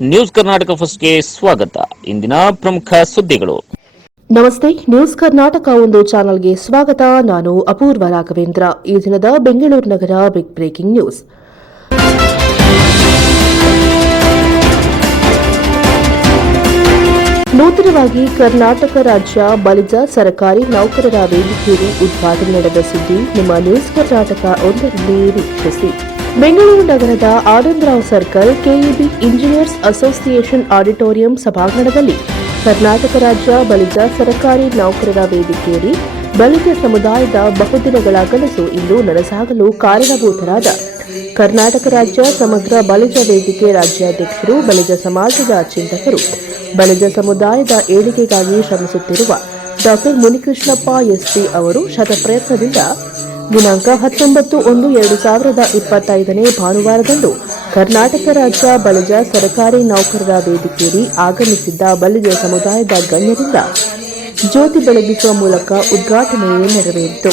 News Karnataka ಫಸ್ಟ್ಗೆ ಸ್ವಾಗತ. ಇಂದಿನ ಪ್ರಮುಖ ಸುದ್ದಿಗಳು. ನಮಸ್ತೆ, ನ್ಯೂಸ್ ಕರ್ನಾಟಕ ಒಂದು ಚಾನೆಲ್ಗೆ ಸ್ವಾಗತ. ನಾನು ಅಪೂರ್ವ ರಾಘವೇಂದ್ರ. ಈ ದಿನದ ಬೆಂಗಳೂರು ನಗರ ಬಿಗ್ ಬ್ರೇಕಿಂಗ್ ನ್ಯೂಸ್. ನೂತನವಾಗಿ ಕರ್ನಾಟಕ ರಾಜ್ಯ ಬಲಿಜ ಸರ್ಕಾರಿ ನೌಕರರ ವೇದಿಕೆಯಲ್ಲಿ ಉದ್ಘಾಟನೆ ನಡೆದ ಸುದ್ದಿ ನಿಮ್ಮ ನ್ಯೂಸ್ ಕರ್ನಾಟಕ ಒಂದರಲ್ಲಿ ವೀಕ್ಷಿಸಿ. ಬೆಂಗಳೂರು ನಗರದ Anandrao circle KEB engineers association auditorium ಸಭಾಂಗಣದಲ್ಲಿ ಕರ್ನಾಟಕ ರಾಜ್ಯ ಬಲಿಜ ಸರ್ಕಾರಿ ನೌಕರರ ವೇದಿಕೆಯಲ್ಲಿ ಬಲಿಜ ಸಮುದಾಯದ ಬಹುದಿನಗಳ ಕನಸು ಇಂದು ನನಸಾಗಲು ಕಾರಣಭೂತರಾದ ಕರ್ನಾಟಕ ರಾಜ್ಯ ಸಮಗ್ರ ಬಲಿಜ ವೇದಿಕೆ ರಾಜ್ಯಾಧ್ಯಕ್ಷರು, ಬಲಿಜ ಸಮಾಜದ ಚಿಂತಕರು, ಬಲಿಜ ಸಮುದಾಯದ ಏಳಿಗೆಗಾಗಿ ಶ್ರಮಿಸುತ್ತಿರುವ ಡಾ ಮುನಿಕೃಷ್ಣಪ್ಪ ಎಸ್ಪಿ ಅವರು ಶತಪ್ರಯತ್ನದಿಂದ ದಿನಾಂಕ 19/1/2025 ಭಾನುವಾರದಂದು ಕರ್ನಾಟಕ ರಾಜ್ಯ ಬಲಿಜ ಸರ್ಕಾರಿ ನೌಕರರ ವೇದಿಕೆಯಲ್ಲಿ ಆಗಮಿಸಿದ್ದ ಬಲಿಜ ಸಮುದಾಯದ ಗಣ್ಯರಿಂದ ಜ್ಯೋತಿ ಬೆಳಗಿಸುವ ಮೂಲಕ ಉದ್ಘಾಟನೆ ನೆರವೇರಿತು.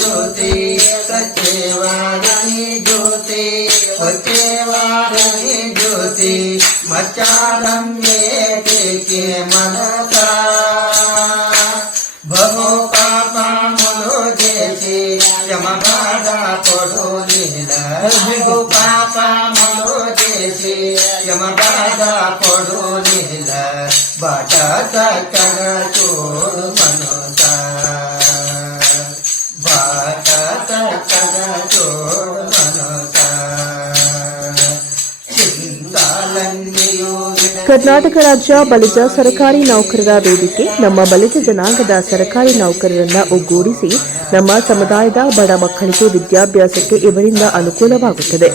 ಕರ್ನಾಟಕ ರಾಜ್ಯ ಬಲಿಜ ಸರ್ಕಾರಿ ನೌಕರರ ವೇದಿಕೆ ನಮ್ಮ ಬಲಿಜ ಜನಾಂಗದ ಸರ್ಕಾರಿ ನೌಕರರನ್ನ ಒಗ್ಗೂಡಿಸಿ ನಮ್ಮ ಸಮುದಾಯದ ಬಡ ಮಕ್ಕಳಿಗೆ ವಿದ್ಯಾಭ್ಯಾಸಕ್ಕೆ ಇವರಿಂದ ಅನುಕೂಲವಾಗುತ್ತದೆ.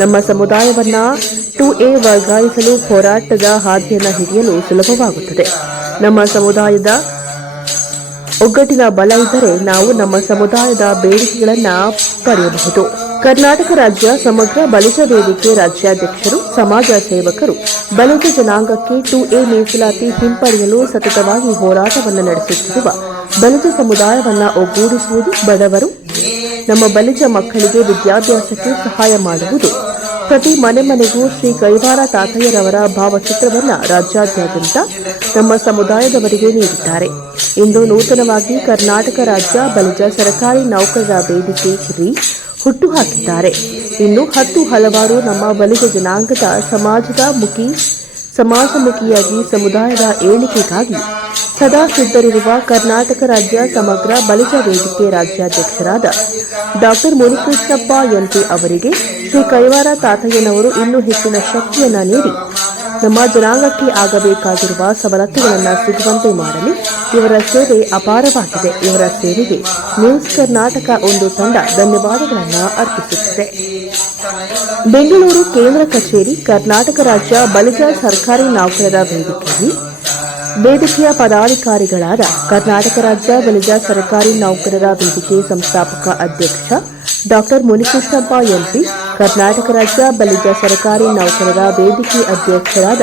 ನಮ್ಮ ಸಮುದಾಯವನ್ನ 2A ವರ್ಗಾಯಿಸಲು ಹೋರಾಟದ ಹಾದಿಯನ್ನು ಹಿಡಿಯಲು ಸುಲಭವಾಗುತ್ತದೆ. ನಮ್ಮ ಸಮುದಾಯದ ಒಗ್ಗಟ್ಟಿನ ಬಲ ಇದ್ದರೆ ನಾವು ನಮ್ಮ ಸಮುದಾಯದ ಬೇಡಿಕೆಗಳನ್ನು ಪಡೆಯಬಹುದು. ಕರ್ನಾಟಕ ರಾಜ್ಯ ಸಮಗ್ರ ಬಲಿಜ ವೇದಿಕೆ ರಾಜ್ಯಾಧ್ಯಕ್ಷರು, ಸಮಾಜ ಸೇವಕರು ಬಲಿಜ ಜನಾಂಗಕ್ಕೆ 2A ಮೀಸಲಾತಿ ಹಿಂಪಡೆಯಲು ಸತತವಾಗಿ ಹೋರಾಟವನ್ನು ನಡೆಸುತ್ತಿರುವ ಬಲಿಜ ಸಮುದಾಯವನ್ನು ಒಗ್ಗೂಡಿಸುವುದು, ಬಡವರು ನಮ್ಮ ಬಲಿಜ ಮಕ್ಕಳಿಗೆ ವಿದ್ಯಾಭ್ಯಾಸಕ್ಕೆ ಸಹಾಯ ಮಾಡುವುದು, ಪ್ರತಿ ಮನೆಗೂ ಶ್ರೀ ಕೈವಾರ ತಾತಯ್ಯರವರ ಭಾವಚಿತ್ರವನ್ನು ರಾಜ್ಯಾದ್ಯಂತ ನಮ್ಮ ಸಮುದಾಯದವರಿಗೆ ನೀಡಿದ್ದಾರೆ. ಇಂದು ನೂತನವಾಗಿ ಕರ್ನಾಟಕ ರಾಜ್ಯ ಬಲಿಜ ಸರ್ಕಾರಿ ನೌಕರರ ವೇದಿಕೆ ಹುಟ್ಟುಹಾಕಿದ್ದಾರೆ. ಇನ್ನು ಹಲವಾರು ನಮ್ಮ ಬಲಿಜ ಜನಾಂಗದ ಸಮಾಜಮುಖಿಯಾಗಿ ಸಮುದಾಯದ ಏಳಿಗೆಗಾಗಿ ಸದಾ ಸಿದ್ಧರಿರುವ ಕರ್ನಾಟಕ ರಾಜ್ಯ ಸಮಗ್ರ ಬಲಿಜ ವೇದಿಕೆ ರಾಜ್ಯಾಧ್ಯಕ್ಷರಾದ ಡಾ ಮುನಿಕೃಷ್ಣಪ್ಪ ಎಂಪಿ ಅವರಿಗೆ ಶ್ರೀ ಕೈವಾರ ತಾತಯ್ಯನವರು ಇನ್ನೂ ಹೆಚ್ಚಿನ ಶಕ್ತಿಯನ್ನು ನೀಡಿ ನಮ್ಮ ಜನಾಂಗಕ್ಕೆ ಆಗಬೇಕಾಗಿರುವ ಸವಲತ್ತುಗಳನ್ನು ಸಿಗುವಂತೆ ಮಾಡಲಿ. ಇವರ ಸೇವೆ ಅಪಾರವಾಗಿದೆ. ಇವರ ಸೇವೆಗೆ ನ್ಯೂಸ್ ಕರ್ನಾಟಕ ಒಂದು ತಂಡ ಧನ್ಯವಾದಗಳನ್ನು ಅರ್ಪಿಸುತ್ತಿದೆ. ಬೆಂಗಳೂರು ಕೇಂದ್ರ ಕಚೇರಿ ಕರ್ನಾಟಕ ರಾಜ್ಯ ಬಲಿಜ ಸರ್ಕಾರಿ ನೌಕರರ ವೇದಿಕೆಯ ಪದಾಧಿಕಾರಿಗಳಾದ ಕರ್ನಾಟಕ ರಾಜ್ಯ ಬಲಿಜ ಸರ್ಕಾರಿ ನೌಕರರ ವೇದಿಕೆ ಸಂಸ್ಥಾಪಕ ಅಧ್ಯಕ್ಷ ಡಾ ಮುನಿಕೃಷ್ಣಪ್ಪ ಎಂಪಿ, ಕರ್ನಾಟಕ ರಾಜ್ಯ ಬಲಿಜ ಸರ್ಕಾರಿ ನೌಕರರ ವೇದಿಕೆ ಅಧ್ಯಕ್ಷರಾದ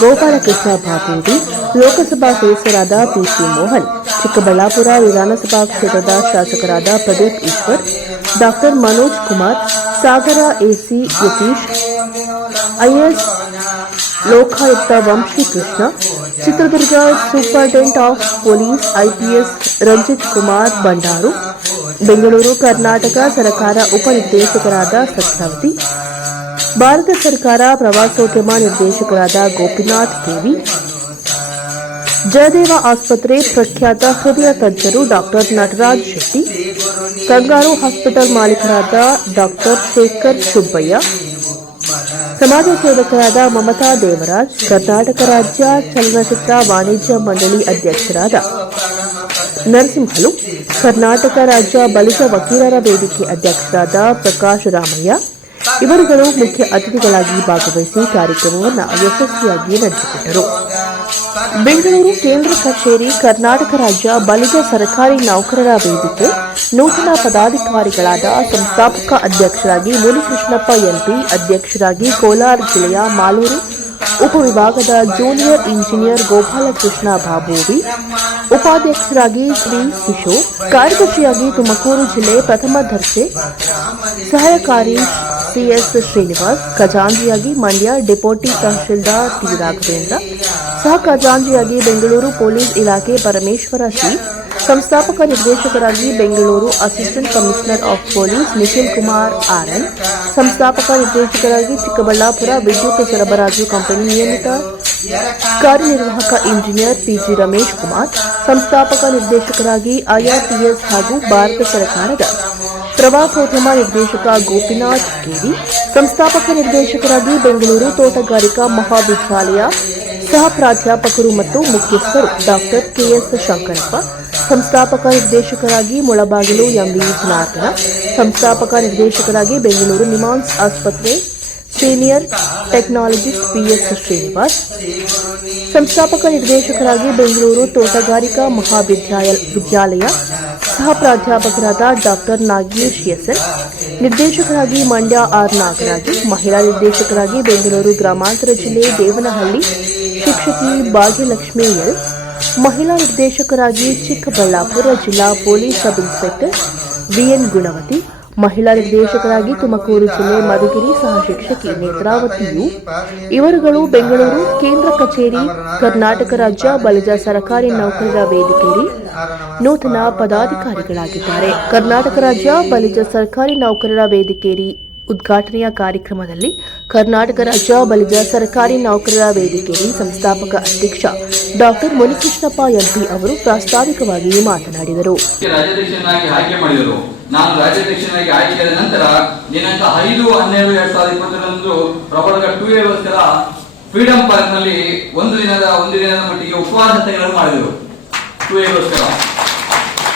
ಗೋಪಾಲಕೃಷ್ಣ ಬಾಬೂಡಿ, ಲೋಕಸಭಾ ಸದಸ್ಯರಾದ ಪಿಸಿ ಮೋಹನ್, ಚಿಕ್ಕಬಳ್ಳಾಪುರ ವಿಧಾನಸಭಾ ಕ್ಷೇತ್ರದ ಶಾಸಕರಾದ Pradeep Eshwar, Dr Manoj Kumar, Sagara AC Yatish, IAS Lokayukta Vamshi Krishna, Chitradurga superintendent of police IPS Ranjith Kumar Bandaru, Bengaluru Karnataka ಸರ್ಕಾರ ಉಪನಿರ್ದೇಶಕರಾದ ಸತ್ಯಾವತಿ, ಭಾರತ ಸರ್ಕಾರ ಪ್ರವಾಸೋದ್ಯಮ ನಿರ್ದೇಶಕರಾದ ಗೋಪಿನಾಥ್ ಕೆವಿ, ಜಯದೇವ ಆಸ್ಪತ್ರೆ ಪ್ರಖ್ಯಾತ ಹೃದಯ ತಜ್ಞರು ಡಾ ನಟರಾಜ್ ಶೆಟ್ಟಿ, ಕಂಗಾರು ಹಾಸ್ಪಿಟಲ್ ಮಾಲೀಕರಾದ ಡಾ ಶೇಖರ್ ಸುಬ್ಬಯ್ಯ, ಸಮಾಜ ಸೇವಕರಾದ ಮಮತಾ ದೇವರಾಜ್, ಕರ್ನಾಟಕ ರಾಜ್ಯ ಚಲನಚಿತ್ರ ವಾಣಿಜ್ಯ ಮಂಡಳಿ ಅಧ್ಯಕ್ಷರಾದ ನರಸಿಂಹಲು, ಕರ್ನಾಟಕ ರಾಜ್ಯ ಬಲಿಜ ವಕೀಲರ ವೇದಿಕೆ ಅಧ್ಯಕ್ಷರಾದ ಪ್ರಕಾಶ್ ರಾಮಯ್ಯ ಇವರುಗಳು ಮುಖ್ಯ ಅತಿಥಿಗಳಾಗಿ ಭಾಗವಹಿಸಿ ಕಾರ್ಯಕ್ರಮವನ್ನು ಯಶಸ್ವಿಯಾಗಿ ನಡೆಸಿಕೊಟ್ಟರು. ಬೆಂಗಳೂರು ಕೇಂದ್ರ ಕಚೇರಿ ಕರ್ನಾಟಕ ರಾಜ್ಯ ಬಲಿಜ ಸರ್ಕಾರಿ ನೌಕರರ ವೇದಿಕೆ ನೂತನ ಪದಾಧಿಕಾರಿಗಳಾದ ಸಂಸ್ಥಾಪಕ ಅಧ್ಯಕ್ಷರಾಗಿ ಮುನಿಕೃಷ್ಣಪ್ಪ ಎಂಪಿ, ಅಧ್ಯಕ್ಷರಾಗಿ ಕೋಲಾರ ಜಿಲ್ಲೆಯ ಮಾಲೂರು ಉಪವಿಭಾಗದ ಜೂನಿಯರ್ ಇಂಜಿನಿಯರ್ ಗೋಪಾಲಕೃಷ್ಣ ಬಾಬೂವಿ, ಉಪಾಧ್ಯಕ್ಷರಾಗಿ ಶ್ರೀ ಕಿಶೋರ್, ಕಾರ್ಯದರ್ಶಿಯಾಗಿ ತುಮಕೂರು ಜಿಲ್ಲೆ ಪ್ರಥಮ ದರ್ಜೆ ಸಹಾಯಕಾರಿ ಸಿಎಸ್ ಶ್ರೀನಿವಾಸ್, ಖಜಾಂಚಿಯಾಗಿ ಮಂಡ್ಯ ಡೆಪ್ಯೂಟಿ ತಹಶೀಲ್ದಾರ್ ಟಿ ರಾಘವೇಂದ್ರ, ಸಹ ಖಜಾಂಚಿಯಾಗಿ ಬೆಂಗಳೂರು ಪೊಲೀಸ್ ಇಲಾಖೆ ಪರಮೇಶ್ವರ ಸಿ, ಸಂಸ್ಥಾಪಕ ನಿರ್ದೇಶಕರಾಗಿ Bengaluru assistant commissioner of police Nikhil Kumar RN, ಸಂಸ್ಥಾಪಕ ನಿರ್ದೇಶಕರಾಗಿ ಚಿಕ್ಕಬಳ್ಳಾಪುರ ವಿದ್ಯುತ್ ಸರಬರಾಜು ಕಂಪನಿ ನಿಯಮಿತ ಕಾರ್ಯನಿರ್ವಾಹಕ ಇಂಜಿನಿಯರ್ ಪಿಜಿ ರಮೇಶ್ ಕುಮಾರ್, ಸಂಸ್ಥಾಪಕ ನಿರ್ದೇಶಕರಾಗಿ ಐಆರ್ಟಿಎಸ್ ಹಾಗೂ ಭಾರತ ಸರ್ಕಾರದ ಪ್ರವಾಸೋದ್ಯಮ ನಿರ್ದೇಶಕ ಗೋಪಿನಾಥ್ ಕೇರಿ, ಸಂಸ್ಥಾಪಕ ನಿರ್ದೇಶಕರಾಗಿ ಬೆಂಗಳೂರು ತೋಟಗಾರಿಕಾ ಮಹಾವಿದ್ಯಾಲಯ ಸಹ ಪ್ರಾಧ್ಯಾಪಕರು ಮತ್ತು ಮುಖ್ಯಸ್ಥರು ಡಾಕ್ಟರ್ ಕೆಎಸ್ ಶಂಕರಪ್ಪ, ಸಂಸ್ಥಾಪಕ ನಿರ್ದೇಶಕರಾಗಿ ಮುಳಬಾಗಿಲು ಎಂವಿ ಜನಾರ್ದನ, ಸಂಸ್ಥಾಪಕ ನಿರ್ದೇಶಕರಾಗಿ ಬೆಂಗಳೂರು ನಿಮಾನ್ಸ್ ಆಸ್ಪತ್ರೆ ಸೀನಿಯರ್ ಟೆಕ್ನಾಲಜಿಸ್ಟ್ ಪಿಎಸ್ ಶ್ರೀನಿವಾಸ್, ಸಂಸ್ಥಾಪಕ ನಿರ್ದೇಶಕರಾಗಿ ಬೆಂಗಳೂರು ತೋಟಗಾರಿಕಾ ಮಹಾವಿದ್ಯಾಲಯ ಸಹ ಪ್ರಾಧ್ಯಾಪಕರಾದ ಡಾಕ್ಟರ್ ನಾಗೇಶ್ ಎಸ್ಎನ್, ನಿರ್ದೇಶಕರಾಗಿ ಮಂಡ್ಯ ಆರ್ ನಾಗರಾಜು, ಮಹಿಳಾ ನಿರ್ದೇಶಕರಾಗಿ ಬೆಂಗಳೂರು ಗ್ರಾಮಾಂತರ ಜಿಲ್ಲೆ ದೇವನಹಳ್ಳಿ ಶಿಕ್ಷಕಿ ಭಾಗ್ಯಲಕ್ಷ್ಮಿ ಎಲ್, ಮಹಿಳಾ ನಿರ್ದೇಶಕರಾಗಿ ಚಿಕ್ಕಬಳ್ಳಾಪುರ ಜಿಲ್ಲಾ ಪೊಲೀಸ್ ಸಬ್ ಇನ್ಸ್ಪೆಕ್ಟರ್ ವಿಎನ್ ಗುಣವತಿ, ಮಹಿಳಾ ನಿರ್ದೇಶಕರಾಗಿ ತುಮಕೂರು ಜಿಲ್ಲೆ ಮಧುಗಿರಿ ಸಹ ಶಿಕ್ಷಕಿ ನೇತ್ರಾವತಿ ಯು. ಇವರುಗಳು ಬೆಂಗಳೂರು ಕೇಂದ್ರ ಕಚೇರಿ ಕರ್ನಾಟಕ ರಾಜ್ಯ ಬಲಿಜ ಸರ್ಕಾರಿ ನೌಕರರ ವೇದಿಕೆಯಲ್ಲಿ ನೂತನ ಪದಾಧಿಕಾರಿಗಳಾಗಿದ್ದಾರೆ. ಕರ್ನಾಟಕ ರಾಜ್ಯ ಬಲಿಜ ಸರ್ಕಾರಿ ನೌಕರರ ವೇದಿಕೆಯಲ್ಲಿ ಉದ್ಘಾಟನೆಯ ಕಾರ್ಯಕ್ರಮದಲ್ಲಿ ಕರ್ನಾಟಕ ರಾಜ್ಯ ಬಲಿಜ ಸರ್ಕಾರಿ ನೌಕರರ ವೇದಿಕೆಯಲ್ಲಿ ಸಂಸ್ಥಾಪಕ ಅಧ್ಯಕ್ಷ ಡಾಕ್ಟರ್ ಮುನಿಕೃಷ್ಣಪ್ಪ ಎಂಪಿ ಅವರು ಪ್ರಾಸ್ತಾವಿಕವಾಗಿ ಮಾತನಾಡಿದರು. ನಾನು ರಾಜ್ಯಾಧ್ಯಕ್ಷನಾಗಿ ಆಯ್ಕೆಯಾದ ನಂತರ ದಿನಾಂಕ 5/12/2020 ಪ್ರಬಲಗ 2A ಗೋಸ್ಕರ ಫ್ರೀಡಂ ಪಾರ್ಕ್ ನಲ್ಲಿ ಒಂದು ದಿನದ ಮಟ್ಟಿಗೆ ಉಪವಾಸ ಸತ್ಯಾಗ್ರಹ ಮಾಡಿದರು 2A ಗೋಸ್ಕರ.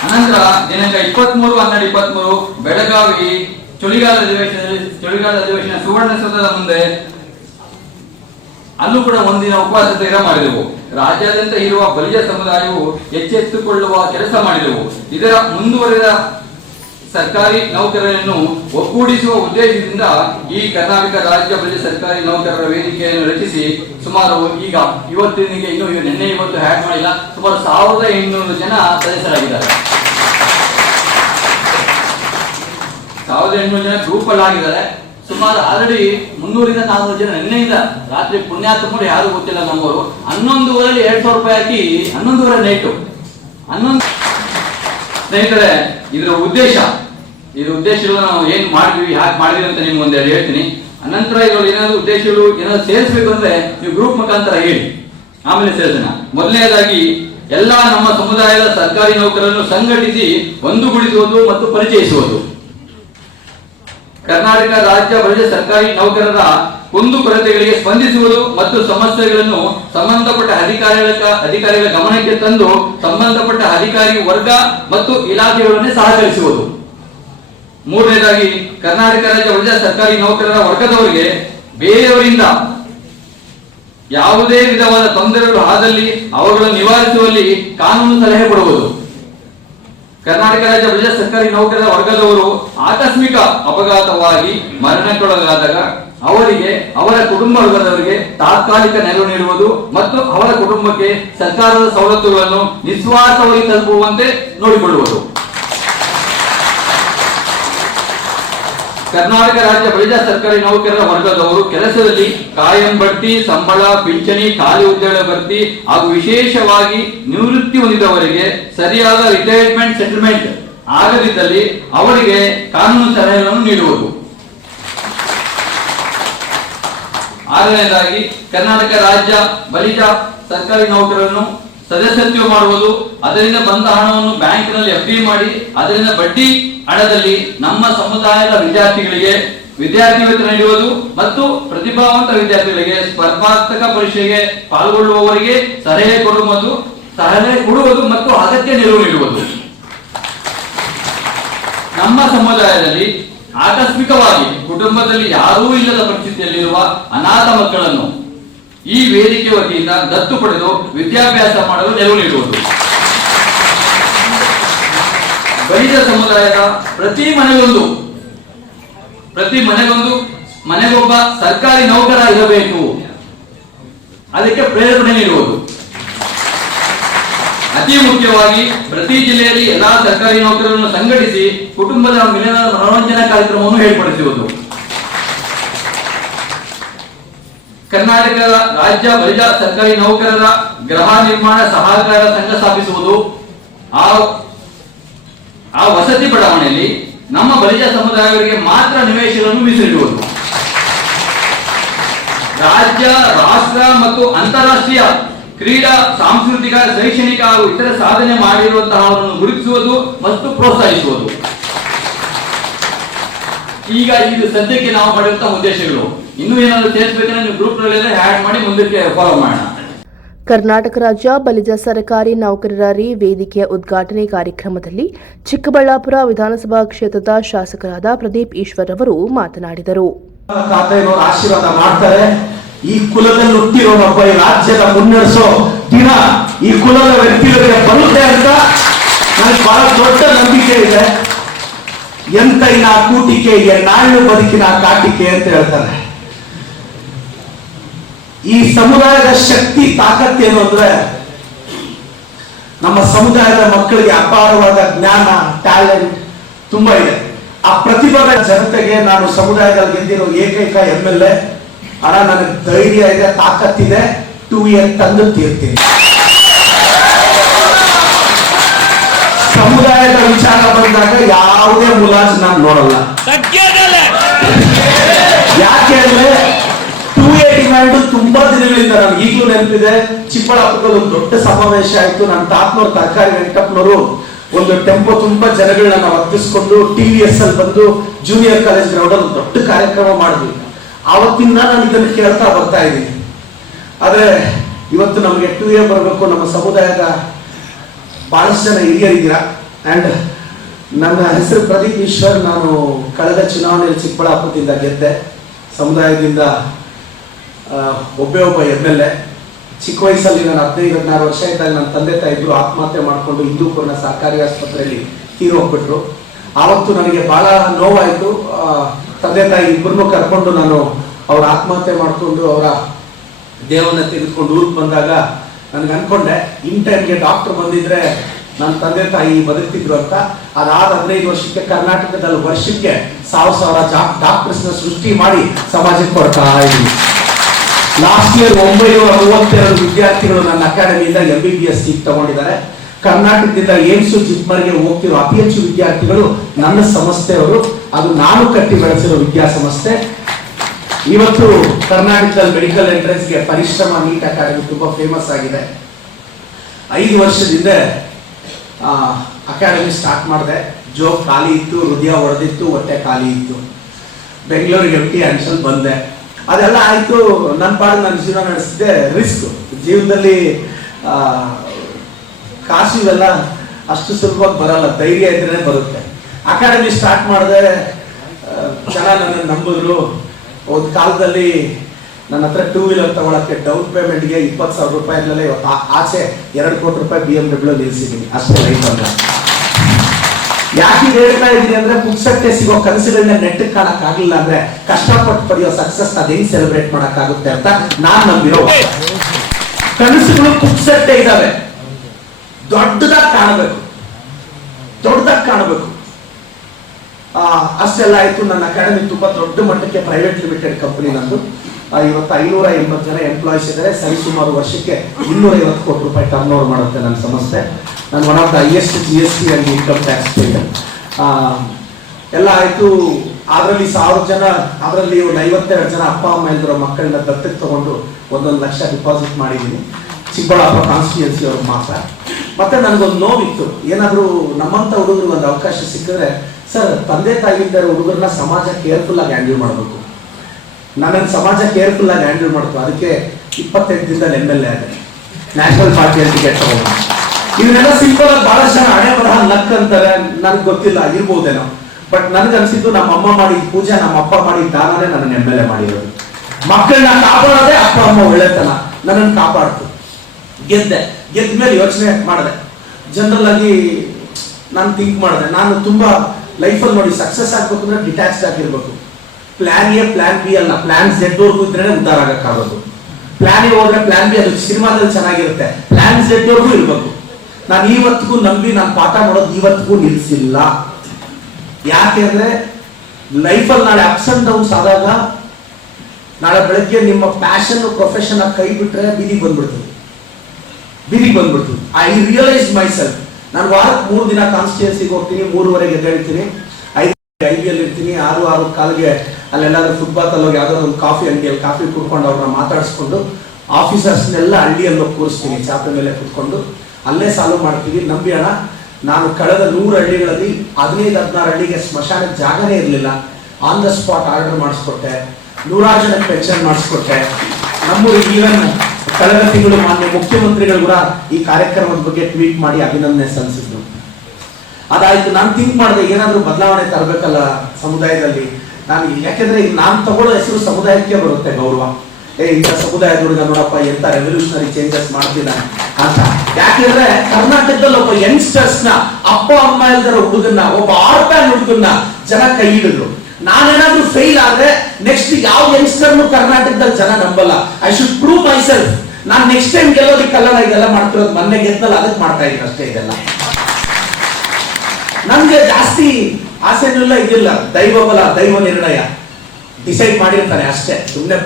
ಅನಂತರ ದಿನಾಂಕ 23/12/23 ಬೆಳಗಾವಿ ಚಳಿಗಾಲ ಅಧಿವೇಶನ ಸುವರ್ಣಸೌಧದ ಮುಂದೆ ಅಲ್ಲೂ ಕೂಡ ಒಂದಿನ ಉಪವಾಸ ಸತ್ಯಾಗ್ರಹ ಮಾಡಿದೆವು. ರಾಜ್ಯಾದ್ಯಂತ ಇರುವ ಬಲಿಜ ಸಮುದಾಯವು ಎಚ್ಚೆತ್ತುಕೊಳ್ಳುವ ಕೆಲಸ ಮಾಡಿದೆವು. ಇದರ ಮುಂದುವರೆದ ಸರ್ಕಾರಿ ನೌಕರರನ್ನು ಒಗ್ಗೂಡಿಸುವ ಉದ್ದೇಶದಿಂದ ಈ ಕರ್ನಾಟಕ ರಾಜ್ಯ ಬಲಿಜ ಸರ್ಕಾರಿ ನೌಕರರ ವೇದಿಕೆಯನ್ನು ರಚಿಸಿ ಸುಮಾರು ಇವತ್ತಿನಿಗೆ ಇನ್ನೂ ನಿನ್ನೆ ಇವತ್ತು ಹ್ಯಾಕ್ ಮಾಡಿಲ್ಲ, ಸುಮಾರು 1800 ಜನ ಸದಸ್ಯರಾಗಿದ್ದಾರೆ. 1800 ಜನ ಗ್ರೂಪ್ ಅಲ್ಲಿ ಆಗಿದ್ದಾರೆ. ಸುಮಾರು ಆಲ್ರೆಡಿ 300-400 ಜನ ನಿನ್ನೆಯಿಂದ ರಾತ್ರಿ ಪುಣ್ಯಾತ್ಮ ಯಾರು ಗೊತ್ತಿಲ್ಲ ನಮ್ಮವರು 11:30 2,000 ರೂಪಾಯಿ ಹಾಕಿ 11:30 ನೈಟು 11 ಸ್ನೇಹಿತರೆ, ಇದರ ಉದ್ದೇಶ ನಾವು ಏನ್ ಮಾಡಿದ್ವಿ ಯಾಕೆ ಮಾಡಿದ್ವಿ ಅಂತ ನಿಮ್ಗೆ ಒಂದೆರಡು ಹೇಳ್ತೀನಿ. ಅನಂತರ ಇದ್ರಲ್ಲಿ ಏನಾದ್ರು ಉದ್ದೇಶಗಳು ಏನಾದ್ರು ಸೇರಿಸಬೇಕು ಅಂದ್ರೆ ನೀವು ಗ್ರೂಪ್ ಮುಖಾಂತರ ಹೇಳಿ, ಆಮೇಲೆ ಸೇರಿಸೋಣ. ಮೊದಲನೇದಾಗಿ ಎಲ್ಲಾ ನಮ್ಮ ಸಮುದಾಯದ ಸರ್ಕಾರಿ ನೌಕರರನ್ನು ಸಂಘಟಿಸಿ ಒಂದುಗೂಡಿಸುವುದು ಮತ್ತು ಪರಿಚಯಿಸುವುದು. ಕರ್ನಾಟಕ ರಾಜ್ಯ ಬಲಿಜ ಸರ್ಕಾರಿ ನೌಕರರ ಕುಂದುಕೊರತೆಗಳಿಗೆ ಸ್ಪಂದಿಸುವುದು ಮತ್ತು ಸಮಸ್ಯೆಗಳನ್ನು ಸಂಬಂಧಪಟ್ಟ ಅಧಿಕಾರಿಗಳ ಗಮನಕ್ಕೆ ತಂದು ಸಂಬಂಧಪಟ್ಟ ಅಧಿಕಾರಿ ವರ್ಗ ಮತ್ತು ಇಲಾಖೆಗಳನ್ನೇ ಸಹಕರಿಸುವುದು. ಮೂರನೇದಾಗಿ ಕರ್ನಾಟಕ ರಾಜ್ಯ ಬಲಿಜ ಸರ್ಕಾರಿ ನೌಕರರ ವರ್ಗದವರಿಗೆ ಬೇರೆಯವರಿಂದ ಯಾವುದೇ ವಿಧವಾದ ತೊಂದರೆಗಳು ಆದಲ್ಲಿ ಅವುಗಳನ್ನು ನಿವಾರಿಸುವಲ್ಲಿ ಕಾನೂನು ಸಲಹೆ ಕೊಡುವುದು. ಕರ್ನಾಟಕ ರಾಜ್ಯ ಬಲಿಜ ಸರ್ಕಾರಿ ನೌಕರರ ವರ್ಗದವರು ಆಕಸ್ಮಿಕ ಅಪಘಾತವಾಗಿ ಮರಣಕ್ಕೊಳಗಾದಾಗ ಅವರಿಗೆ ಅವರ ಕುಟುಂಬ ವರ್ಗದವರಿಗೆ ತಾತ್ಕಾಲಿಕ ನೆರವು ನೀಡುವುದು ಮತ್ತು ಅವರ ಕುಟುಂಬಕ್ಕೆ ಸರ್ಕಾರದ ಸವಲತ್ತುಗಳನ್ನು ನಿಸ್ವಾರ್ಥವಾಗಿ ತಲುಪುವಂತೆ ನೋಡಿಕೊಳ್ಳುವುದು. ಕರ್ನಾಟಕ ರಾಜ್ಯ ಬಲಿಜ ಸರ್ಕಾರಿ ನೌಕರರ ವರ್ಗದವರು ಕೆಲಸದಲ್ಲಿ ಕಾಯಂ ಬಡ್ತಿ, ಸಂಬಳ, ಪಿಂಚಣಿ, ಖಾಲಿ ಹುದ್ದೆಗಳ ಭರ್ತಿ ಹಾಗೂ ವಿಶೇಷವಾಗಿ ನಿವೃತ್ತಿ ಹೊಂದಿದವರಿಗೆ ಸರಿಯಾದ ರಿಟೈರ್ಮೆಂಟ್ ಸೆಟಲ್ಮೆಂಟ್ ಆಗದಿದ್ದಲ್ಲಿ ಅವರಿಗೆ ಕಾನೂನು ಸಲಹೆಗಳನ್ನು ನೀಡುವುದು. ಆರನೇದಾಗಿ ಕರ್ನಾಟಕ ರಾಜ್ಯ ಬಲಿಜ ಸರ್ಕಾರಿ ನೌಕರರನ್ನು ಸದಸ್ಯತ್ವ ಮಾಡುವುದು, ಅದರಿಂದ ಬಂದ ಹಣವನ್ನು ಬ್ಯಾಂಕ್ನಲ್ಲಿ ಎಫ್ಡಿ ಮಾಡಿ ಅದರಿಂದ ಬಡ್ಡಿ ಹಣದಲ್ಲಿ ನಮ್ಮ ಸಮುದಾಯದ ವಿದ್ಯಾರ್ಥಿಗಳಿಗೆ ವಿದ್ಯಾರ್ಥಿ ವೇತನ ನೀಡುವುದು ಮತ್ತು ಪ್ರತಿಭಾವಂತ ವಿದ್ಯಾರ್ಥಿಗಳಿಗೆ ಸ್ಪರ್ಧಾತ್ಮಕ ಪರೀಕ್ಷೆಗೆ ಪಾಲ್ಗೊಳ್ಳುವವರಿಗೆ ಸಲಹೆ ಕೊಡುವುದು ಮತ್ತು ಅಗತ್ಯ ನೆರವು ನೀಡುವುದು. ನಮ್ಮ ಸಮುದಾಯದಲ್ಲಿ ಆಕಸ್ಮಿಕವಾಗಿ ಕುಟುಂಬದಲ್ಲಿ ಯಾರೂ ಇಲ್ಲದ ಪರಿಸ್ಥಿತಿಯಲ್ಲಿರುವ ಅನಾಥ ಮಕ್ಕಳನ್ನು ಈ ವೇದಿಕೆ ವತಿಯಿಂದ ದತ್ತು ಪಡೆದು ವಿದ್ಯಾಭ್ಯಾಸ ಮಾಡಲು ನೆರವು ನೀಡುವುದು. ಬಲಿಜ ಸಮುದಾಯದ ಪ್ರತಿ ಮನೆಗೊಂದು ಮನೆಗೊಬ್ಬ ಸರ್ಕಾರಿ ನೌಕರ ಇರಬೇಕು. ಅದಕ್ಕೆ ಪ್ರೇರಣೆ ನೀಡುವುದು. ಅತಿ ಮುಖ್ಯವಾಗಿ ಪ್ರತಿ ಜಿಲ್ಲೆಯಲ್ಲಿ ಎಲ್ಲಾ ಸರ್ಕಾರಿ ನೌಕರರನ್ನು ಸಂಘಟಿಸಿ ಕುಟುಂಬದ ಮಿಲನ ಮನೋರಂಜನಾ ಕಾರ್ಯಕ್ರಮವನ್ನು ಏರ್ಪಡಿಸುವುದು. ಕರ್ನಾಟಕ ರಾಜ್ಯ ಬಲಿಜ ಸರ್ಕಾರಿ ನೌಕರರ ಗೃಹ ನಿರ್ಮಾಣ ಸಹಕಾರ ಸಂಘ ಸ್ಥಾಪಿಸುವುದು. ಆ ವಸತಿ ಬಡಾವಣೆಯಲ್ಲಿ ನಮ್ಮ ಬಲಿಜ ಸಮುದಾಯವರಿಗೆ ಮಾತ್ರ ನಿವೇಶನವನ್ನು ಮೀಸಲಿಡುವುದು. ರಾಜ್ಯ, ರಾಷ್ಟ್ರ ಮತ್ತು ಅಂತಾರಾಷ್ಟ್ರೀಯ ಕ್ರೀಡಾ, ಸಾಂಸ್ಕೃತಿಕ, ಶೈಕ್ಷಣಿಕ ಹಾಗೂ ಇತರ ಸಾಧನೆ ಮಾಡಿರುವಂತಹವರನ್ನು ಗುರುತಿಸುವುದು ಮತ್ತು ಪ್ರೋತ್ಸಾಹಿಸುವುದು. ಈಗ ಇದು ಸದ್ಯಕ್ಕೆ ನಾವು ಮಾಡಿರುವಂತಹ ಉದ್ದೇಶಗಳು. ಇನ್ನೂ ಏನಾದರೂ ಸೇರಿಸಬೇಕಂದ್ರೆ ನೀವು ಗ್ರೂಪ್ ನಲ್ಲಿ ಆಡ್ ಮಾಡಿ ಮುಂದಕ್ಕೆ ಫಾಲೋ ಮಾಡೋಣ. ಕರ್ನಾಟಕ ರಾಜ್ಯ ಬಲಿಜ ಸರ್ಕಾರಿ ನೌಕರರ ವೇದಿಕೆಯ ಉದ್ಘಾಟನೆ ಕಾರ್ಯಕ್ರಮದಲ್ಲಿ ಚಿಕ್ಕಬಳ್ಳಾಪುರ ವಿಧಾನಸಭಾ ಕ್ಷೇತ್ರದ ಶಾಸಕರಾದ ಪ್ರದೀಪ್ ಈಶ್ವರ್ ಅವರು ಮಾತನಾಡಿದರು. ಆಶೀರ್ವಾದ ಮಾಡ್ತಾರೆ. ಈ ಕುಲದಲ್ಲಿ ಹುಟ್ಟಿರೋನೊಬ್ಬ ಈ ರಾಜ್ಯದ ಮುನ್ನಡೆಸೋ ದಿನ ಈ ಕುಲದ ವ್ಯಕ್ತಿಗಳಿಗೆ ಬರುತ್ತೆ ಅಂತ ನನಗೆ ಬಹಳ ದೊಡ್ಡ ನಂಬಿಕೆ ಇದೆ. ಎಂತೈನ ಕೂಟಿಕೆ ನಾಳು ಬದುಕಿನ ಕಾಟಿಕೆ ಅಂತ ಹೇಳ್ತಾರೆ. ಈ ಸಮುದಾಯದ ಶಕ್ತಿ ತಾಕತ್ತೇನು ಅಂದ್ರೆ ನಮ್ಮ ಸಮುದಾಯದ ಮಕ್ಕಳಿಗೆ ಅಪಾರವಾದ ಜ್ಞಾನ, ಟ್ಯಾಲೆಂಟ್ ತುಂಬಾ ಇದೆ. ಆ ಪ್ರತಿಭಾದ ಜನತೆಗೆ ನಾನು ಸಮುದಾಯದಲ್ಲಿ ಗೆದ್ದಿರೋ ಏಕೈಕ MLA. ಆಗ ನನಗೆ ಧೈರ್ಯ ಇದೆ, ತಾಕತ್ತಿದೆ. 2 ಇಯರ್ ತಂದು ತೀರ್ತೀನಿ. ಸಮುದಾಯದ ವಿಚಾರ ಬಂದಾಗ ಯಾವುದೇ ಮುಲಾಜ್ ನಾನು ನೋಡಲ್ಲ. ಯಾಕೆ ಅಂದ್ರೆ 2A ಡಿಮ್ಯಾಂಡ್ ತುಂಬಾ ದಿನಗಳಿಂದ ನನಗೆ ಈಗಲೂ ನೆನಪಿದೆ. ಚಿಕ್ಕಬಳ್ಳಾಪುರದಲ್ಲಿ ಒಂದು ದೊಡ್ಡ ಸಮಾವೇಶ ಆಯ್ತು. ನನ್ನ ತಾತನವ್ರು ತರಕಾರಿ ವೆಂಕಟಪ್ಪನವರು ಒಂದು ಟೆಂಪೋ ತುಂಬಾ ಜನಗಳನ್ನ ವರ್ತಿಸ್ಕೊಂಡು TVS ಅಲ್ಲಿ ಬಂದು ಜೂನಿಯರ್ ಕಾಲೇಜ್ ಗ್ರೌಂಡ್ ಅಲ್ಲಿ ದೊಡ್ಡ ಕಾರ್ಯಕ್ರಮ ಮಾಡಿದ್ವಿ. ಆವತ್ತಿಂದ ನಾನು ಇದನ್ನು ಕೇಳ್ತಾ ಬರ್ತಾ ಇದ್ದೀನಿ. ಆದ್ರೆ ಇವತ್ತು ನಮಗೆ 2A ಬರಬೇಕು. ನಮ್ಮ ಸಮುದಾಯದ ಬಹಳಷ್ಟು ಜನ ಹಿರಿಯರಿದ್ದೀರಾ. ಅಂಡ್ ನನ್ನ ಹೆಸರು ಪ್ರದೀಪ್ ಈಶ್ವರ್. ನಾನು ಕಳೆದ ಚುನಾವಣೆಯಲ್ಲಿ ಚಿಕ್ಕಬಳ್ಳಾಪುರದಿಂದ ಗೆದ್ದೆ. ಸಮುದಾಯದಿಂದ ಒಬ್ಬ MLA. ಚಿಕ್ಕ ವಯಸ್ಸಲ್ಲಿ ನಾನು 15-16 ವರ್ಷ ಇದ್ದಾಗ ನನ್ನ ತಂದೆ ತಾಯಿ ಇದ್ರು ಆತ್ಮಹತ್ಯೆ ಮಾಡಿಕೊಂಡು ಹಿಂದೂಪುರನ ಸರ್ಕಾರಿ ಆಸ್ಪತ್ರೆಯಲ್ಲಿ ತೀರೋಗ್ಬಿಟ್ರು. ಆವತ್ತು ನನಗೆ ಬಹಳ ನೋವಾಯಿತು. ತಂದೆ ತಾಯಿ ಇಬ್ಬರನ್ನು ಕರ್ಕೊಂಡು ನಾನು ಅವ್ರ ಆತ್ಮಹತ್ಯೆ ಮಾಡಿಕೊಂಡು ಅವರ ದೇಹವನ್ನು ತೆಗೆದುಕೊಂಡು ಊರಿಗೆ ಬಂದಾಗ ನನಗೆ ಅನ್ಕೊಂಡೆ ಇನ್ ಟೈಮ್ಗೆ ಡಾಕ್ಟರ್ ಬಂದಿದ್ರೆ ನನ್ನ ತಂದೆ ತಾಯಿ ಬದುಕ್ತಿದ್ರು ಅಂತ. ಅದಾದ 15 ವರ್ಷಕ್ಕೆ ಕರ್ನಾಟಕದಲ್ಲಿ ವರ್ಷಕ್ಕೆ 1000 ಡಾಕ್ಟರ್ಸ್ನ ಸೃಷ್ಟಿ ಮಾಡಿ ಸಮಾಜಕ್ಕೆ ಕೊಡ್ತಾ ಇದ್ದೀನಿ. ಲಾಸ್ಟ್ ಇಯರ್ 932 ವಿದ್ಯಾರ್ಥಿಗಳು ನನ್ನ ಅಕಾಡೆಮಿಯಿಂದ MBBS ಸೀಟ್ ತಗೊಂಡಿದ್ದಾರೆ. ಕರ್ನಾಟಕದಿಂದ ಏಮ್ಸ್ ಜಿಪ್ಮರ್ಗೆ ಹೋಗ್ತಿರೋ ಅತಿ ಹೆಚ್ಚು ವಿದ್ಯಾರ್ಥಿಗಳು ನನ್ನ ಸಂಸ್ಥೆಯವರು. ಅದು ನಾನು ಕಟ್ಟಿ ಬೆಳೆಸಿರೋ ವಿದ್ಯಾಸಂಸ್ಥೆ. ಇವತ್ತು ಕರ್ನಾಟಕದಲ್ಲಿ ಮೆಡಿಕಲ್ ಎಂಟ್ರೆನ್ಸ್ಗೆ ಪರಿಶ್ರಮ ನೀಟ್ ಅಕಾಡೆಮಿ ತುಂಬಾ ಫೇಮಸ್ ಆಗಿದೆ. 5 ವರ್ಷದಿಂದ ಅಕಾಡೆಮಿ ಸ್ಟಾರ್ಟ್ ಮಾಡಿದೆ. ಜೋಬ್ ಖಾಲಿ ಇತ್ತು, ಹೃದಯ ಹೊಡೆದಿತ್ತು, ಹೊಟ್ಟೆ ಖಾಲಿ ಇತ್ತು. ಬೆಂಗಳೂರಿಗೆ MT ಆನ್ಸಲ್ ಬಂದೆ. ಅದೆಲ್ಲ ಆಯ್ತು. ನನ್ನ ಪಾಡು ನನ್ನ ಜೀವನ ನಡೆಸಿದ್ದೆ. ರಿಸ್ಕ್ ಜೀವನದಲ್ಲಿ ಕಾಸು ಇವೆಲ್ಲ ಅಷ್ಟು ಸುಲಭವಾಗಿ ಬರಲ್ಲ, ಧೈರ್ಯ ಇದ್ರೆ ಬರುತ್ತೆ. ಅಕಾಡೆಮಿ ಸ್ಟಾರ್ಟ್ ಮಾಡಿದೆ. ಜನ ನನ್ನನ್ನು ನಂಬಿದ್ರು. ಒಂದು ಕಾಲದಲ್ಲಿ ನನ್ನ ಹತ್ರ 2 ವೀಲರ್ ತಗೊಳಕ್ಕೆ ಡೌನ್ ಪೇಮೆಂಟ್ಗೆ 20,000 ರೂಪಾಯಿನಲ್ಲೇ ಇವತ್ತು ಆಚೆ 2 ಕೋಟಿ ರೂಪಾಯಿ BMW ನಿಲ್ಸಿದ್ದೀನಿ. ಅಷ್ಟೇ ಲೈಫ್ ಅಂತ. ಯಾಕೆ ಹೇಳ್ತಾ ಇದ್ದೀನಿ ಅಂದ್ರೆ ಪುಕ್ಸಟ್ಟೆ ಸಿಗೋ ಕನಸುಗಳನ್ನ ನೆಟ್ಟಕ್ಕೆ ಕಾಣಕ್ಕಾಗಲಿಲ್ಲ ಅಂದ್ರೆ ಕಷ್ಟಪಟ್ಟು ಪಡೆಯೋ ಸಕ್ಸಸ್ ಅದ್ ಹೆಂಗ್ ಸೆಲೆಬ್ರೇಟ್ ಮಾಡಕ್ಕಾಗುತ್ತೆ ಅಂತ ನಾನ್ ನಂಬಿರೋ. ಕನಸುಗಳು ಪುಕ್ಸಟ್ಟೆ ಇದಾವೆ. ದೊಡ್ಡದಾಗಿ ಕಾಣಬೇಕು, ದೊಡ್ಡದಾಗಿ ಕಾಣಬೇಕು. ಅಷ್ಟೆಲ್ಲ ಆಯ್ತು. ನನ್ನ ಅಕಾಡೆಮಿ ತುಂಬಾ ದೊಡ್ಡ ಮಟ್ಟಕ್ಕೆ ಪ್ರೈವೇಟ್ ಲಿಮಿಟೆಡ್ ಕಂಪನಿ ನಂದು. ಇವತ್ತು 580 ಜನ ಎಂಪ್ಲಾಯೀಸ್ ಇದ್ದಾರೆ. ಸರಿಸುಮಾರು ವರ್ಷಕ್ಕೆ 250 ಕೋಟಿ ರೂಪಾಯಿ ಟರ್ನ್ ಓವರ್ ಮಾಡುತ್ತೆ ನನ್ನ ಸಂಸ್ಥೆ. ನಾನು one of the highest GST and income tax pair. ಎಲ್ಲ ಆಯ್ತು. ಅದರಲ್ಲಿ 1000 ಜನ, ಅದರಲ್ಲಿ ಒಂದು 52 ಜನ ಅಪ್ಪ ಅಮ್ಮ ಇಲ್ದಿರೋ ಮಕ್ಕಳನ್ನ ದತ್ತಕ್ಕೆ ತಗೊಂಡು 1 ಲಕ್ಷ ಡಿಪಾಸಿಟ್ ಮಾಡಿದ್ದೀನಿ. ಚಿಕ್ಕಬಳ್ಳಾಪುರ ಕಾನ್ಸ್ಟಿಟ್ಯೂನ್ಸಿ ಅವ್ರಿಗೆ ಮಾತ್ರ. ಮತ್ತೆ ನನಗೊಂದು ನೋವಿತ್ತು. ಏನಾದರೂ ನಮ್ಮಂತ ಹುಡುಗರಿಗೆ ಒಂದು ಅವಕಾಶ ಸಿಕ್ಕಿದ್ರೆ, ಸರ್ ತಂದೆ ತಾಯಿ ಇದ್ದರೆ ಹುಡುಗರನ್ನ ಸಮಾಜ ಕೇರ್ಫುಲ್ ಆಗಿ ಹ್ಯಾಂಡಲ್ ಮಾಡಬೇಕು. ನನ್ನನ್ನು ಸಮಾಜ ಕೇರ್ಫುಲ್ ಆಗಿ ಹ್ಯಾಂಡಲ್ ಮಾಡ್ತು. ಅದಕ್ಕೆ 28 ದಿನದಲ್ಲಿ MLA ಆದೆ. ನ್ಯಾಷನಲ್ ಪಾರ್ಟಿಯಲ್ಲಿ ಟಿಕೆಟ್ ತಗೊಂಡು. ಇದನ್ನೆಲ್ಲ ಸಿಂಪಲ್ ಆಗಿ ಬಹಳಷ್ಟು ಜನ ಹಣೆ ಬರಹ ಲಕ್ ಅಂತಾರೆ. ನನಗೆ ಗೊತ್ತಿಲ್ಲ, ಇರ್ಬೋದೇನೋ. ಬಟ್ ನನಗನ್ಸಿದ್ದು ನಮ್ಮ ಅಮ್ಮ ಮಾಡಿದ ಪೂಜೆ, ನಮ್ಮ ಅಪ್ಪ ಮಾಡಿದ ದಾನನೇ ನನ್ನ MLA ಮಾಡಿರೋದು. ಮಕ್ಕಳನ್ನ ಕಾಪಾಡೋದೇ ಅಪ್ಪ ಅಮ್ಮ ಒಳ್ಳೆತನ. ನನ್ನನ್ನು ಕಾಪಾಡ್ತು. ಗೆದ್ದೆ. ಗೆದ್ದ ಮೇಲೆ ಯೋಚನೆ ಮಾಡಿದೆ. ಜನರಲ್ ಆಗಿ ನಾನು ಥಿಂಕ್ ಮಾಡಿದೆ. ನಾನು ತುಂಬಾ ಲೈಫಲ್ಲಿ ನೋಡಿ ಸಕ್ಸಸ್ ಆಗ್ಬೇಕು ಅಂದ್ರೆ ಡಿಟ್ಯಾಚ್ಡ್ ಆಗಿರ್ಬೇಕು. ಪ್ಲಾನ್ A ಪ್ಲಾನ್ B ಅಲ್ಲ, ಪ್ಲಾನ್ Z ವರ್ಗೂ ಇದ್ರೆ ಉದ್ಧಾರ ಆಗಕ್ಕಾಗೋದು. ಪ್ಲಾನ್ ಎ ಹೋದ್ರೆ ಪ್ಲಾನ್ ಬಿ, ಅದು ಸಿನಿಮಾದಲ್ಲಿ ಚೆನ್ನಾಗಿರುತ್ತೆ, ಪ್ಲಾನ್ ಝೆಡ್ ವರ್ಗೂ ಇರ್ಬೇಕು. ನಾನು ಇವತ್ತಿಗೂ ನಂಬಿ ನಾನು ಪಾಠ ಮಾಡೋದು ಇವತ್ತಿಗೂ ನಿಲ್ಸಿಲ್ಲ. ಯಾಕೆಂದ್ರೆ ಲೈಫಲ್ಲಿ ನಾಳೆ ಅಪ್ಸ್ ಅಂಡ್ ಡೌನ್ಸ್ ಆದಾಗ, ನಾಳೆ ಬೆಳಗ್ಗೆ ನಿಮ್ಮ ಪ್ಯಾಷನ್ ಪ್ರೊಫೆಷನ್ ಕೈ ಬಿಟ್ರೆ ಬೀದಿಗೆ ಬಂದ್ಬಿಡ್ತದೆ. I realise myself. ನಾನು ವಾರಕ್ಕೆ 3 ದಿನ ಕಾನ್ಸ್ಟಿಟ್ಯೂನ್ಸಿಗೆ ಹೋಗ್ತೀನಿ, 3:30ಗೆ ಎದ್ದೇಳ್ತೀನಿ, 5 ಇರ್ತೀನಿ, 6 ಕಾಲಿಗೆ ಅಲ್ಲೆಲ್ಲಾದ್ರೂ ಫುಟ್ಬಾತ್ ಅಲ್ಲಿ ಹೋಗಿ ಯಾವ್ದಾದ್ರು ಒಂದು ಕಾಫಿ ಅಂಗಡಿಯಲ್ಲಿ ಕಾಫಿ ಕುಡ್ಕೊಂಡು ಅವ್ರನ್ನ ಮಾತಾಡಿಸ್ಕೊಂಡು ಆಫೀಸರ್ಸ್ನೆಲ್ಲ ಹಳ್ಳಿಯಲ್ಲಿ ಕೂರಿಸ್ತೀನಿ, ಚಾಪೆ ಮೇಲೆ ಕುತ್ಕೊಂಡು ಅಲ್ಲೇ ಸಾಲ್ವ್ ಮಾಡ್ತೀವಿ. ನಂಬಿ ಅಣ್ಣ, ನಾನು ಕಳೆದ 100 ಹಳ್ಳಿಗಳಲ್ಲಿ 15-16 ಹಳ್ಳಿಗೆ ಸ್ಮಶಾನಕ್ಕೆ ಜಾಗನೇ ಇರಲಿಲ್ಲ. ಆನ್ ದ ಸ್ಪಾಟ್ ಆರ್ಡರ್ ಮಾಡಿಸ್ಕೊಟ್ಟೆ, 100 ಜನಕ್ಕೆ ಪೆನ್ಷನ್ ಮಾಡಿಸ್ಕೊಟ್ಟೆ. ನಮ್ಮೂರಿಗೆ ಈವನ್ ಕಳೆದ ತಿಂಗಳು ಮಾನ್ಯ ಮುಖ್ಯಮಂತ್ರಿಗಳು ಕೂಡ ಈ ಕಾರ್ಯಕ್ರಮದ ಬಗ್ಗೆ ಟ್ವೀಟ್ ಮಾಡಿ ಅಭಿನಂದನೆ ಸಲ್ಲಿಸಿದ್ರು. ಅದಾಯ್ತು. ನಾನು ಥಿಂಕ್ ಮಾಡಿದೆ, ಏನಾದ್ರೂ ಬದಲಾವಣೆ ತರಬೇಕಲ್ಲ ಸಮುದಾಯದಲ್ಲಿ. ನಾನು ಯಾಕೆಂದ್ರೆ ಈಗ ನಾನು ತಗೊಳ್ಳೋ ಹೆಸರು ಸಮುದಾಯಕ್ಕೆ ಬರುತ್ತೆ ಗೌರವ. ಇಂಥ ಸಮುದಾಯದವ್ರಿಗೆ ನೋಡಪ್ಪ ಎಂತ ರೆವಲ್ಯೂಷನರಿ ಚೇಂಜಸ್ ಮಾಡ್ತೀನ ಅಂತ. ಯಾಕೆಂದ್ರೆ ಕರ್ನಾಟಕದಲ್ಲಿ ಒಬ್ಬ ಯಂಗ್ಸ್ಟರ್ಸ್ ನ ಅಪ್ಪ ಅಮ್ಮ ಇಲ್ದರ ಹುಡುಗನ್ನ, ಒಬ್ಬ ಆರ್ಪ್ಯಾನ್ ಹುಡುಗನ್ನ ಜನ ಕೈ ಹಿಡಿದ್ರು. ನಾನೇನಾದ್ರೂ ಫೇಲ್ ಆದ್ರೆ ನೆಕ್ಸ್ಟ್ ಯಾವ ಯಂಗ್ಸ್ಟರ್ನು ಕರ್ನಾಟಕದಲ್ಲಿ ಜನ ನಂಬಲ್ಲ. I should prove my self. ನಾನು ನೆಕ್ಸ್ಟ್ ಟೈಮ್ ಗೆಲ್ಲೋದಿಕ್ಕಲ್ಲ ಇದೆಲ್ಲ ಮಾಡ್ತಿರೋದು, ಮೊನ್ನೆ ಗೆದ್ದಲ್ಲ ಅದಕ್ಕೆ ಮಾಡ್ತಾ ಇದ್ದೀನಿ ಅಷ್ಟೇ. ಇದೆಲ್ಲ ನಮ್ಗೆ ಜಾಸ್ತಿ ಆಸೆನೂ ಇದಿಲ್ಲ. ದೈವ ಬಲ, ದೈವ ನಿರ್ಣಯ ಡಿಸೈಡ್ ಮಾಡಿರ್ತಾನೆ ಅಷ್ಟೇ. ಸುಮ್ಮನೆ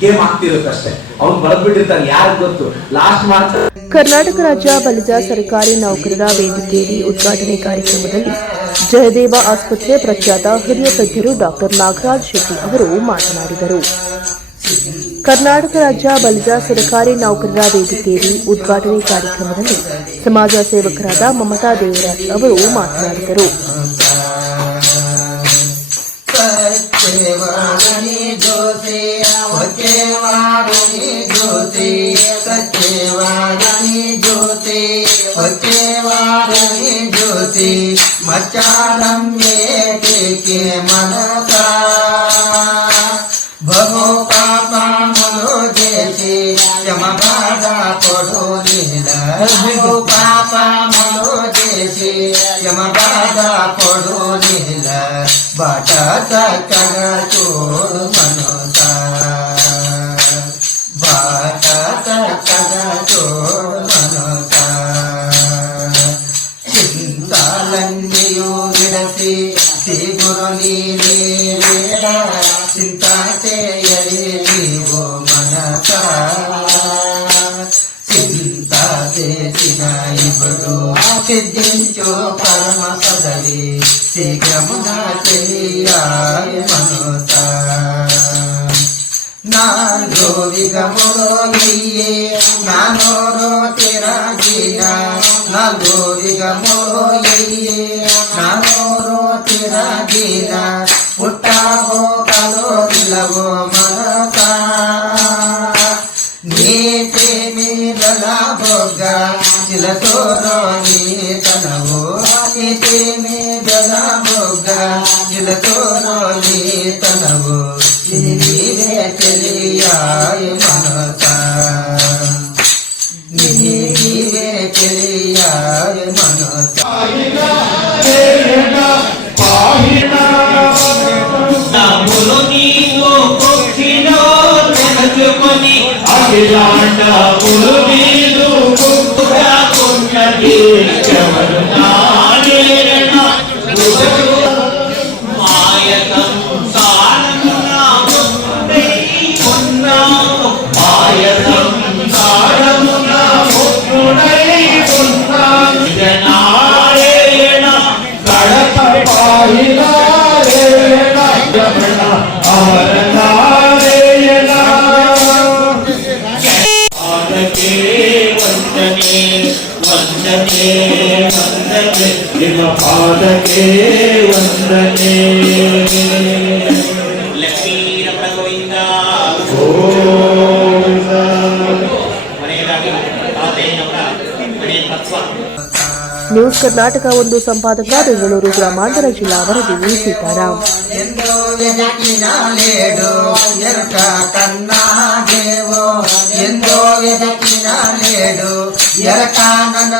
ಗೇಮ್ ಆಗ್ತಿರುತ್ತೆ ಅಷ್ಟೇ. ಅವ್ನು ಬರೆದ್ಬಿಟ್ಟಿರ್ತಾನೆ, ಯಾರು ಗೊತ್ತು ಲಾಸ್ಟ್ ಮಾಡ್ತಾರೆ. ಕರ್ನಾಟಕ ರಾಜ್ಯ ಬಲಿಜ ಸರ್ಕಾರಿ ನೌಕರರ ವೇದಿಕೆಯಲ್ಲಿ ಉದ್ಘಾಟನೆ ಕಾರ್ಯಕ್ರಮದಲ್ಲಿ ಜಯದೇವ ಆಸ್ಪತ್ರೆ ಪ್ರಖ್ಯಾತ ಹಿರಿಯ ತಜ್ಞರು ಡಾಕ್ಟರ್ ನಾಗರಾಜ್ ಶೆಟ್ಟಿ ಅವರು ಮಾತನಾಡಿದರು. ಕರ್ನಾಟಕ ರಾಜ್ಯ ಬಲಿಜ ಸರ್ಕಾರಿ ನೌಕರರ ವೇದಿಕೆಯಲ್ಲಿ ಉದ್ಘಾಟನೆ ಕಾರ್ಯಕ್ರಮದಲ್ಲಿ ಸಮಾಜ ಸೇವಕರಾದ ಮಮತಾ ದೇವರಾಜ್ ಅವರು ಮಾತನಾಡಿದರು. ನ್ಯೂಸ್ ಕರ್ನಾಟಕ ಒಂದು ಸಂಪಾದಕ, ಬೆಂಗಳೂರು ಗ್ರಾಮಾಂತರ ಜಿಲ್ಲಾ ವರದಿ ಸೀತಾರಾಮ್. ఎందో వెదకిన లేడు ఎరకానన